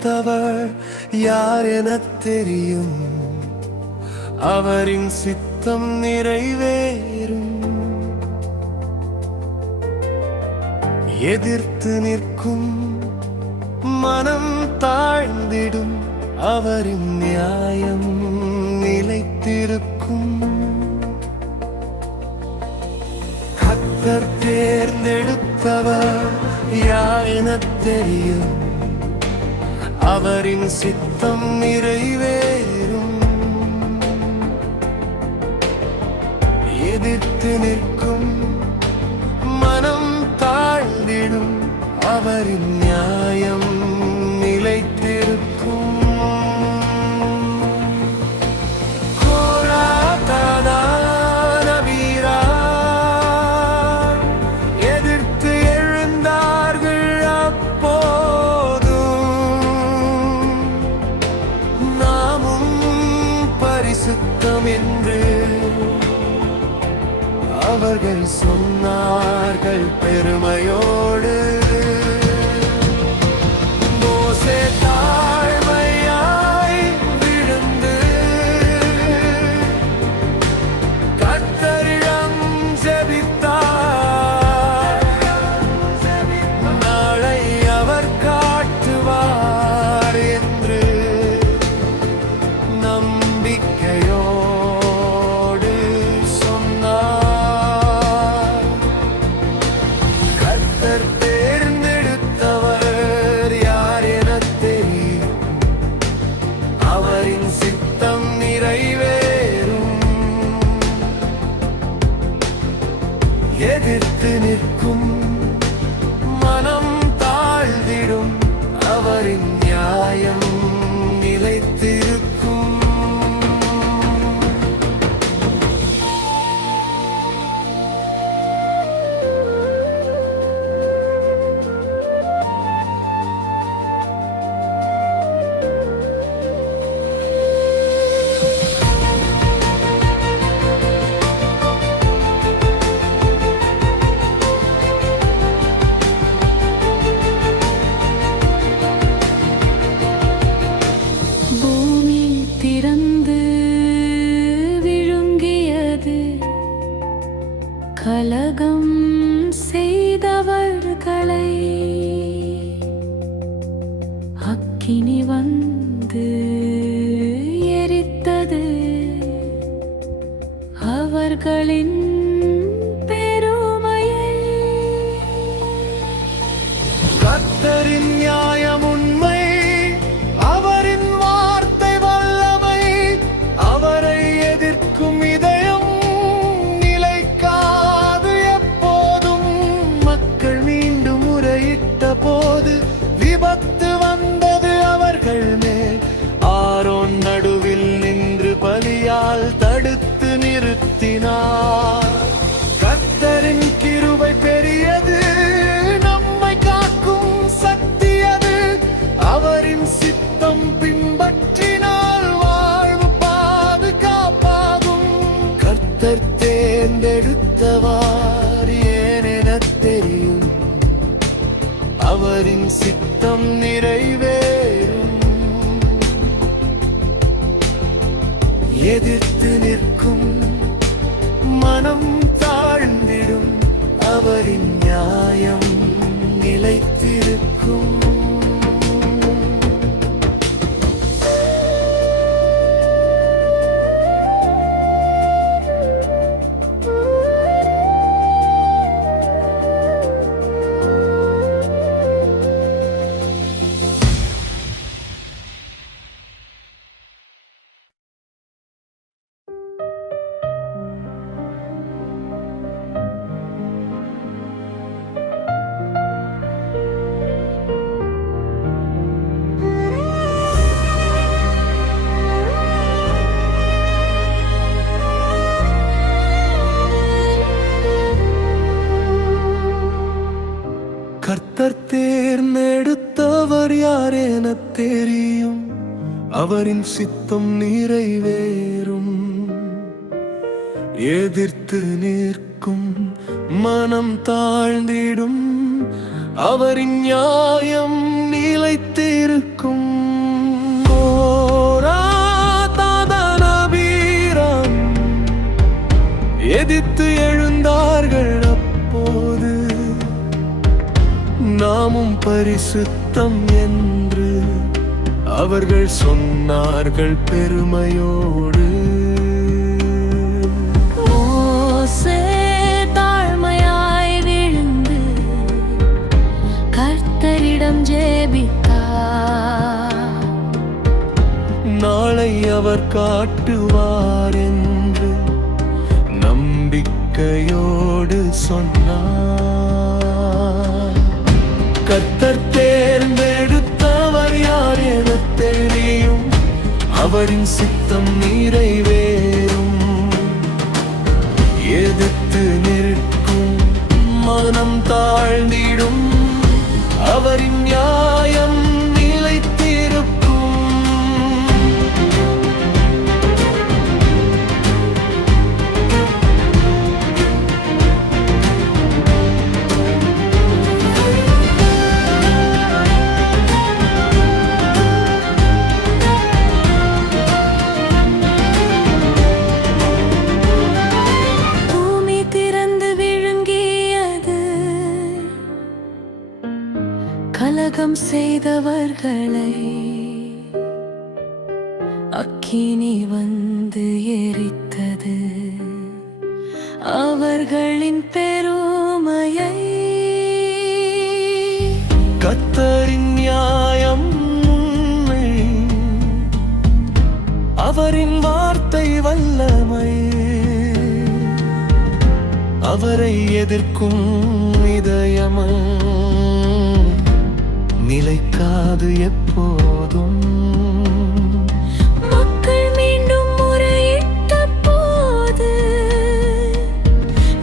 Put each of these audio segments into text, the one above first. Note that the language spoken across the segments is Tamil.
எடுத்தவர் யார் எனத் தெரியும். அவரின் சித்தம் நிறைவேறும். எதிர்த்து நிற்கும் மனம் தாழ்ந்திடும். அவரின் நியாயம் நிலைத்திருக்கும். கர்த்தர் தேர்ந்தெடுத்தவர் யார் எனத் தெரியும். அவரின் சித்தம் நிறைவேறும். எதிர்த்து நிற்கும் மனம் தாழ்ந்திடும். அவரின் நியாயம் நிலைத்திருக்கும். எதிர்த்து எழுந்தார்கள். அப்போதும் நாமும் பரிசுத்தம் என்று அவர்கள் சொன்னார்கள் பெருமையோடு. மோசே தாழ்மையாய் விழுந்து கர்த்தரிடம் ஜெபித்தார். நாளை அவர் காட்டுவார் என்று நம்பிக்கையோடு சொன்னார். கர்த்தர் தேர்ந்தெடுத்தவர் யார் எனத் தெரியும். அவரின் சித்தம் நிறைவேறும். எதிர்த்து நிற்கும் மனம் தாழ்ந்திடும். அவரின் நியாயம் நிலைத்திருக்கும். பூமி திறந்து விழுங்கியது. கலகம் செய்தவர்களை அக்கினி வந்து எரித்தது. அவர்களின் பெருமையை கர்த்தரின் நியாயம் உண்மை. அவரின் வார்த்தை வல்லமை. அவரை எதிர்க்கும் இதயம் நிலைக்காது எப்போதும். மக்கள் மீண்டும் முறையிட்ட போது விபத்து வந்தது அவர்கள் மேல். ஆரோன் நடுவில் நின்று பலியால் தடுத்து நிறுத்தினார். கர்த்தரின் கிருபை பெரியது. நம்மை காக்கும் சக்தி அது. அவரின் சித்தம் பின்பற்றினால் வாழ்வு பாதுகாப்பாகும். கர்த்தர் தேர்ந்தெடுத்தவர் ஏன் எனத் தெரியும். அவரின் சித்தம் நிறைவேறும். எதிர்த்து நிற்கும் மனம் தாழ்ந்திடும். அவரின் நியாயம் நிலைத்திருக்கும். கர்த்தர் தேர்ந்தெடுத்தவர் யார் எனத் தெரியும். அவரின் சித்தம் நிறைவேறும். எதிர்த்து நிற்கும் மனம் தாழ்ந்திடும். அவரின் நியாயம் நிலைத்திருக்கும். எதிர்த்து எழுந்தார்கள். அப்போது நாமும் பரிசுத்தம் என்று அவர்கள் சொன்னார்கள் பெருமையோடு. மோசே தாழ்மையாய் விழுந்து கர்த்தரிடம் ஜெபித்தார். நாளை அவர் காட்டுவார் என்று நம்பிக்கையோடு சொன்னார். கர்த்தர் தேர்ந்தெடுத்தவர் யார் என தெரியும், அவரின் சித்தம் நிறைவேறும். எதிர்த்து நிற்கும் மனம் தாழ்ந்திடும், அவரின் நியாயம் நிலைத்திருக்கும். பூமி திறந்து விழுங்கியது, கலகம் செய்தவர்களை அக்கினி வந்து எரித்தது. அவர்களின் பெருமையை கர்த்தரின் நியாயம் உண்மை, அவரின் வார்த்தை வல்லமை. அவரை எதிர்க்கும் இதயமும் நிலைக்காது எப்போதும். மக்கள் மீண்டும் முறையிட்ட போது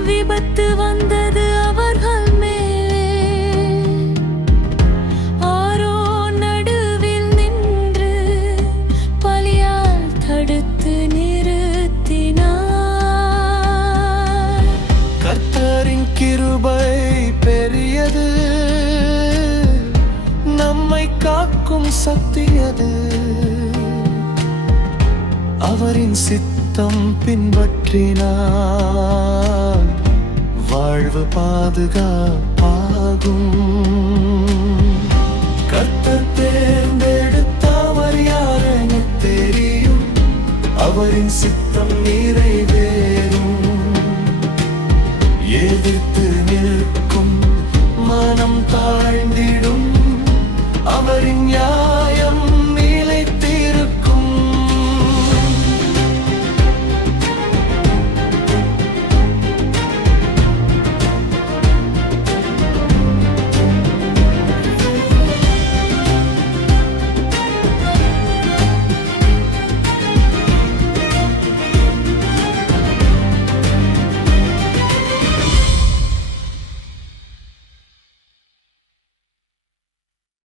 விபத்து வந்தது அவர்கள் மேலே. ஆரோன் நடுவில் நின்று பலியால் தடுத்து நிறுத்தினார். கர்த்தரின் கிருபை பெரியது, நம்மை காக்கும் சக்தி அது. அவரின் சித்தம் பின்பற்றினார், வாழ்வு பாதுகாப்பாகும். கர்த்தர் தேர்ந்தெடுத்தவர் யார் என தெரியும், அவரின் சித்தம்